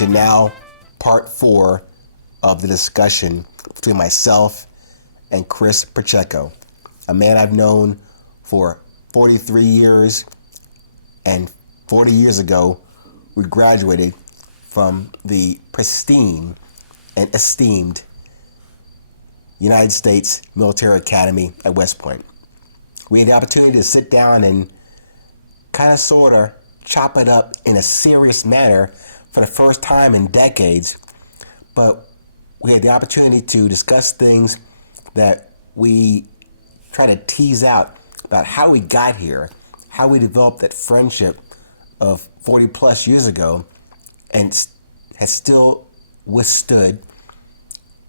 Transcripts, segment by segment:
to now part 4 of the discussion between myself and Chris Pacheco, a man I've known for 43 years, and 40 years ago we graduated from the pristine and esteemed United States Military Academy at West Point. We had the opportunity to sit down and kind of sort of chop it up in a serious manner for the first time in decades, but we had the opportunity to discuss things that we try to tease out about how we got here, how we developed that friendship of 40 plus years ago and has still withstood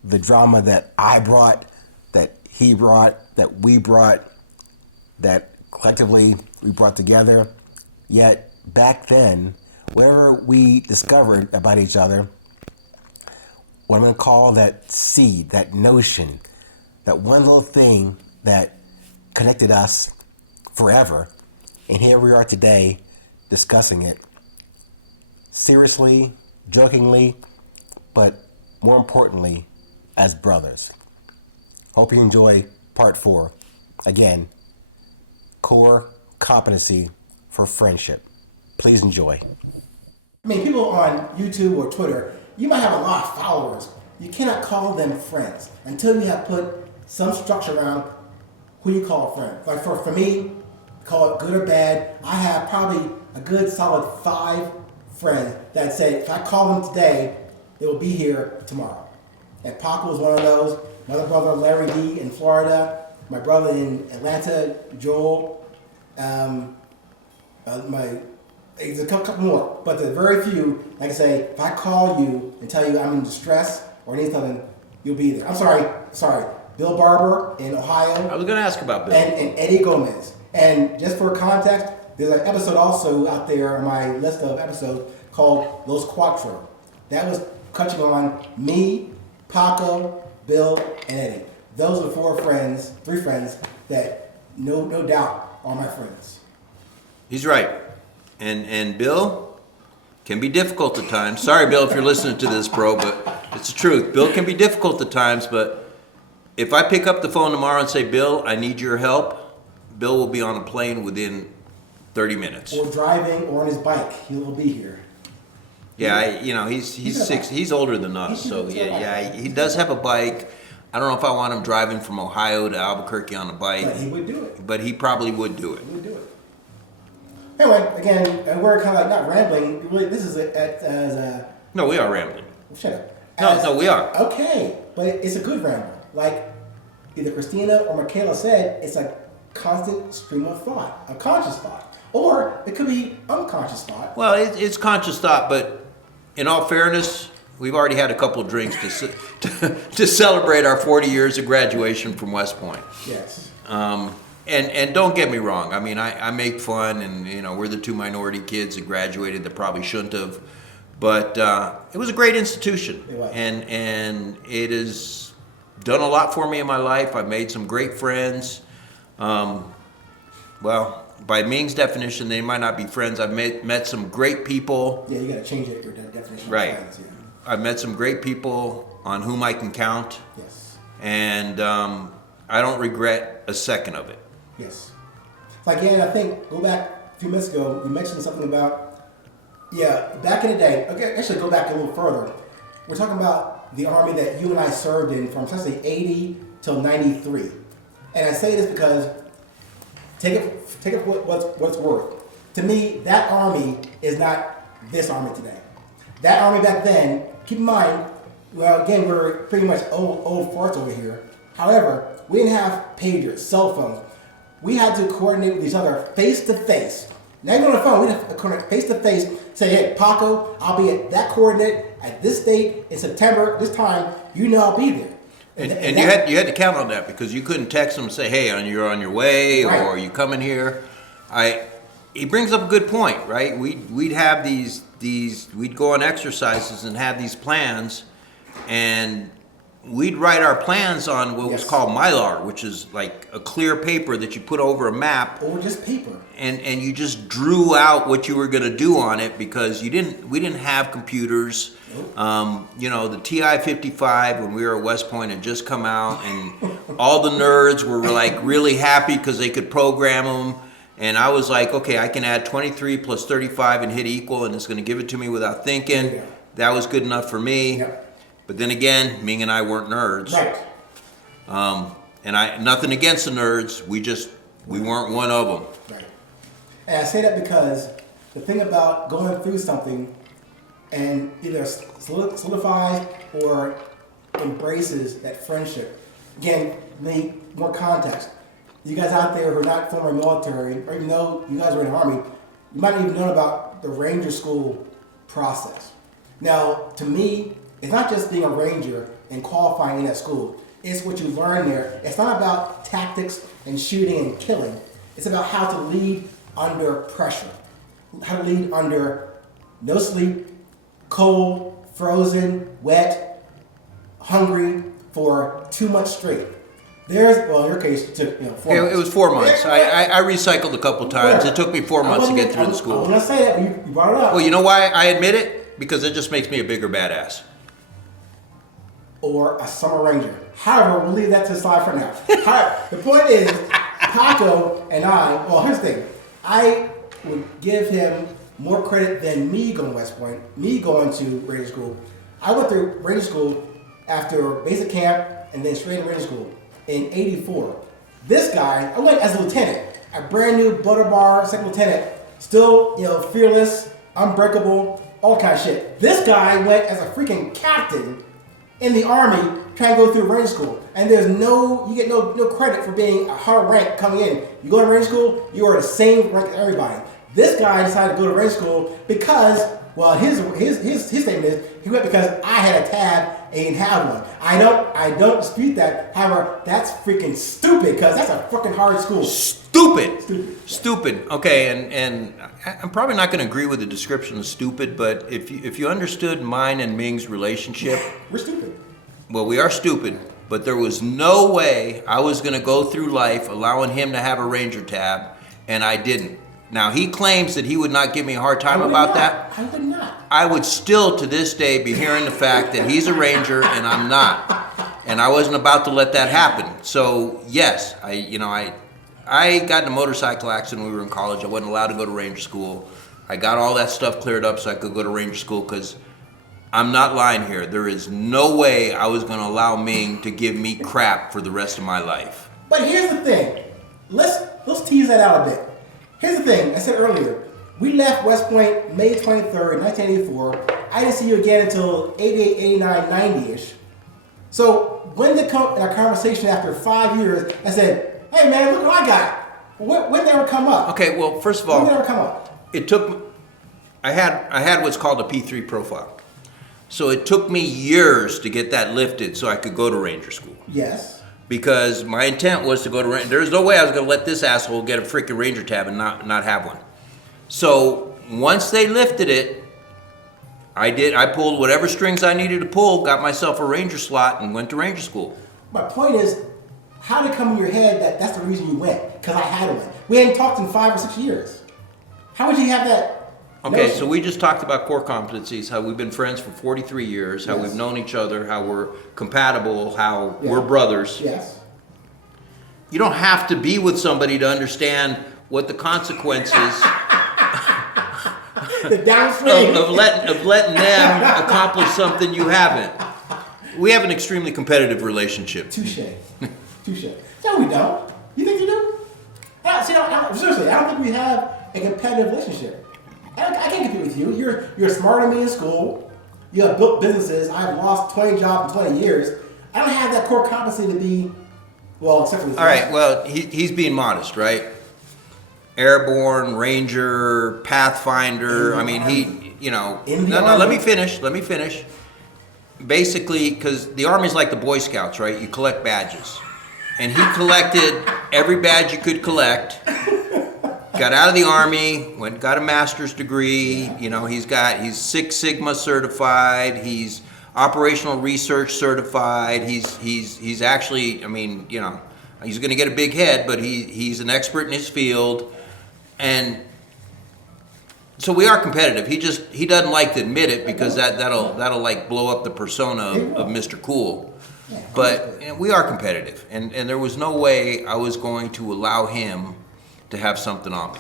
the drama that I brought, that he brought, that we brought, that collectively we brought together. Yet back then, whatever we discovered about each other, what I'm going to call that seed, that notion, that one little thing that connected us forever, and here we are today discussing it seriously, jokingly, but more importantly, as brothers. Hope you enjoy part 4. Again, core competency for friendship. Please enjoy. I mean, people on YouTube or Twitter, you might have a lot of followers. You cannot call them friends until you have put some structure around who you call a friend. Like for me, call it good or bad, I have probably a good solid 5 friends that say if I call them today, they will be here tomorrow. And Paco is one of those. My other brother, Larry D. in Florida. My brother in Atlanta, Joel. There's a couple more, but there's very few. Like I say, if I call you and tell you I'm in distress or need something, you'll be there. I'm sorry. Bill Barber in Ohio. I was going to ask about Bill. And Eddie Gomez. And just for context, there's an episode also out there on my list of episodes called Los Cuatro. That was touching on me, Paco, Bill, and Eddie. Those are the 3 friends that no doubt are my friends. He's right. And Bill can be difficult at times. Sorry, Bill, if you're listening to this, bro, but it's the truth. Bill can be difficult at times, but if I pick up the phone tomorrow and say, Bill, I need your help, Bill will be on a plane within 30 minutes. Or driving or on his bike. He will be here. Yeah, he's older than us, so he does have a bike. I don't know if I want him driving from Ohio to Albuquerque on a bike. But he would do it. But he probably would do it. He would do it. Anyway, again, and we're kind of like not rambling. Really, this is No, we are rambling. Shut up. No, we are. Okay, but it's a good ramble. Like either Christina or Michaela said, it's a constant stream of thought, a conscious thought. Or it could be unconscious thought. Well, it's conscious thought, but in all fairness, we've already had a couple of drinks to celebrate our 40 years of graduation from West Point. Yes. And don't get me wrong. I mean, I make fun, and we're the 2 minority kids that graduated that probably shouldn't have, but it was a great institution, It was. and it has done a lot for me in my life. I've made some great friends. Well, by Ming's definition, they might not be friends. I've met some great people. Yeah, you got to change it, your definition Right. of friends. Yeah. I've met some great people on whom I can count, Yes. and I don't regret a second of it. Yes. Like, again, I think, go back a few minutes ago, you mentioned something about, back in the day, okay, actually go back a little further. We're talking about the Army that you and I served in from essentially 80 till 93. And I say this because, take it for what's worth. To me, that Army is not this Army today. That Army back then, keep in mind, well, again, we're pretty much old farts over here. However, we didn't have pagers, cell phones. We had to coordinate with each other face to face. Not even on the phone, we had to coordinate face to face. Say, hey, Paco, I'll be at that coordinate at this date in September, this time. You know I'll be there. And you had to count on that because you couldn't text them and say, hey, you're on your way, Right. or you coming here. He brings up a good point, right? We'd have these we'd go on exercises and have these plans, and we'd write our plans on what was Yes. called Mylar, which is like a clear paper that you put over a map, Or just paper. and you just drew out what you were going to do on it because we didn't have computers. Nope. The TI-55 when we were at West Point had just come out, and all the nerds were like really happy because they could program them. And I was like, okay, I can add 23 plus 35 and hit equal, and it's going to give it to me without thinking. Yeah. That was good enough for me. Yep. But then again, Ming and I weren't nerds. Right. And nothing against the nerds. We weren't one of them. Right. And I say that because the thing about going through something and either solidifies or embraces that friendship. Again, need more context. You guys out there who are not former military, or even though you guys were in the Army, you might not even know about the Ranger School process. Now, to me, it's not just being a Ranger and qualifying in that school. It's what you learn there. It's not about tactics and shooting and killing. It's about how to lead under pressure. How to lead under no sleep, cold, frozen, wet, hungry for too much straight. In your case, it took 4 months. It was 4 months. I recycled a couple times. It took me 4 months to get through the I school. was going to say that, but you brought it up. Well, you know why I admit it? Because it just makes me a bigger badass. Or a summer ranger. However, we'll leave that to the side for now. The point is, Paco and here's the thing. I would give him more credit than me going to West Point, me going to Ranger School. I went through Ranger School after basic camp and then straight to Ranger School in '84. This guy, I went as a lieutenant, a brand new butter bar second lieutenant, still, fearless, unbreakable, all kind of shit. This guy went as a freaking captain in the Army trying to go through Ranger School. And you get no credit for being a higher rank coming in. You go to Ranger School, you are the same rank as everybody. This guy decided to go to Ranger School because, his statement is, he went because I had a tab and he didn't have one. I don't dispute that. However, that's freaking stupid because that's a freaking hard school. Stupid. Okay, and I'm probably not going to agree with the description of stupid, but if you understood mine and Ming's relationship, We're stupid. well, we are stupid, but there was no way I was going to go through life allowing him to have a Ranger tab, and I didn't. Now, he claims that he would not give me a hard time about that. I would not. I would still, to this day, be hearing the fact that he's a Ranger and I'm not. And I wasn't about to let that happen. So, yes, I got in a motorcycle accident when we were in college. I wasn't allowed to go to Ranger School. I got all that stuff cleared up so I could go to Ranger School because I'm not lying here. There is no way I was going to allow Ming to give me crap for the rest of my life. But here's the thing. Let's tease that out a bit. Here's the thing. I said earlier, we left West Point May 23rd, 1984. I didn't see you again until 88, 89, 90-ish. So when in our conversation after 5 years, I said, hey man, look what I got. When did that ever come up? Okay, well, first of all, When did that ever come up? it took, I had what's called a P3 profile. So it took me years to get that lifted so I could go to Ranger School. Yes. Because my intent was to go to Ranger. There's no way I was going to let this asshole get a freaking Ranger tab and not have one. So once they lifted it, I pulled whatever strings I needed to pull, got myself a Ranger slot, and went to Ranger School. My point is, how did it come in your head that that's the reason you went? Because I had one. We hadn't talked in 5 or 6 years. How would you have that? Okay, notion? so we just talked about core competencies, how we've been friends for 43 years, how Yes. we've known each other, how we're compatible, how Yeah. we're brothers. Yes. You don't have to be with somebody to understand what the consequences The downstream. of letting them accomplish something you haven't. We have an extremely competitive relationship. Touche. No, we don't. You think you do? Seriously, I don't think we have a competitive relationship. I can't compete with you. You're smarter than me in school. You have built businesses. I've lost 20 jobs in 20 years. I don't have that core competency to be, except for this. All right, well, he's being modest, right? Airborne, Ranger, Pathfinder. I mean, let me finish. Basically, because the Army's like the Boy Scouts, right? You collect badges. And he collected every badge you could collect. Got out of the Army, got a master's degree. He's Six Sigma certified. He's operational research certified. He's actually, I mean, you know, he's going to get a big head, but he's an expert in his field, and so we are competitive. He doesn't like to admit it because that'll like blow up the persona of Mr. Cool. But you know, we are competitive, and there was no way I was going to allow him to have something on me.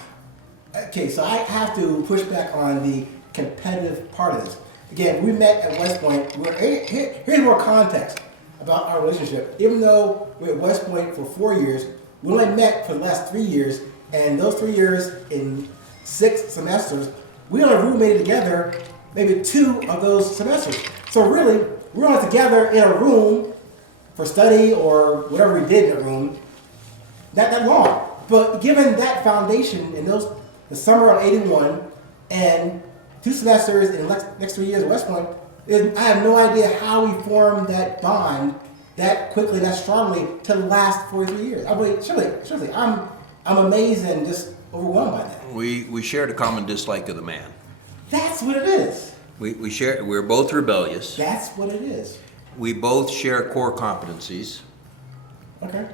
Okay, so I have to push back on the competitive part of this. Again, we met at West Point. Here's more context about our relationship. Even though we were at West Point for 4 years, we only met for the last 3 years, and those 3 years in 6 semesters, we only roommated together maybe 2 of those semesters. So really, we were only together in a room for study or whatever we did in a room, not that long. But given that foundation in the summer of '81 and 2 semesters in the next 3 years at West Point, I have no idea how we formed that bond that quickly, that strongly to last 43 years. I believe, surely, I'm amazed and just overwhelmed by that. We shared a common dislike of the man. That's what it is. We're both rebellious. That's what it is. We both share core competencies. Okay.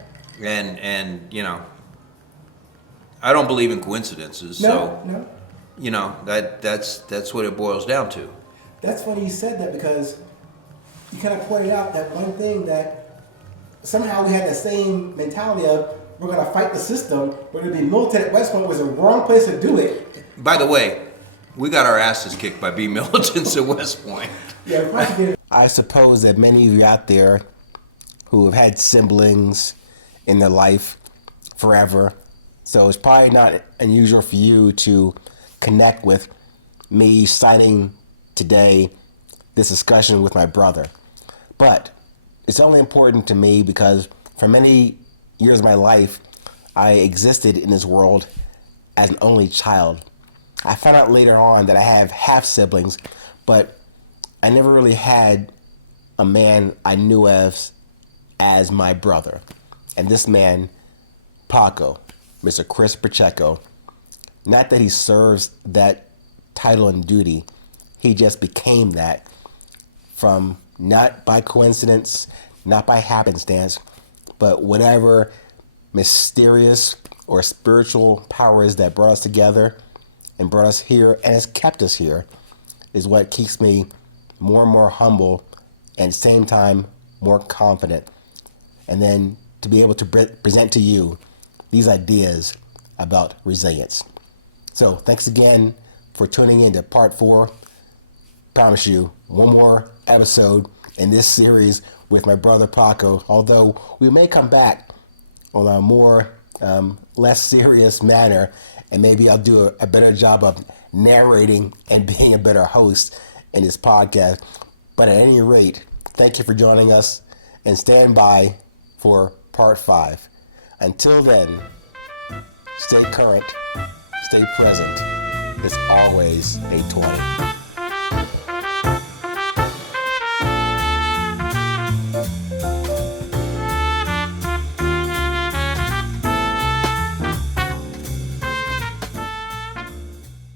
And you know, I don't believe in coincidences. No. You know, that's what it boils down to. That's funny you said that because you kind of pointed out that one thing that somehow we had the same mentality of we're going to fight the system, we're going to be militant at West Point was the wrong place to do it. By the way, we got our asses kicked by being militants at West Point. Yeah, we probably did. I suppose that many of you out there who have had siblings in their life forever, so it's probably not unusual for you to connect with me citing today this discussion with my brother. But it's only important to me because for many years of my life, I existed in this world as an only child. I found out later on that I have half siblings, but I never really had a man I knew as my brother. And this man, Paco, Mr. Chris Pacheco, not that he serves that title and duty, he just became that from not by coincidence, not by happenstance, but whatever mysterious or spiritual powers that brought us together and brought us here and has kept us here is what keeps me more and more humble and at the same time more confident. And then to be able to present to you these ideas about resilience. So thanks again for tuning in to part 4. Promise you one more episode in this series with my brother Paco, although we may come back on a more less serious manner, and maybe I'll do a better job of narrating and being a better host in this podcast. But at any rate, thank you for joining us, and stand by for part 5. Until then, stay current, stay present. It's always a 20.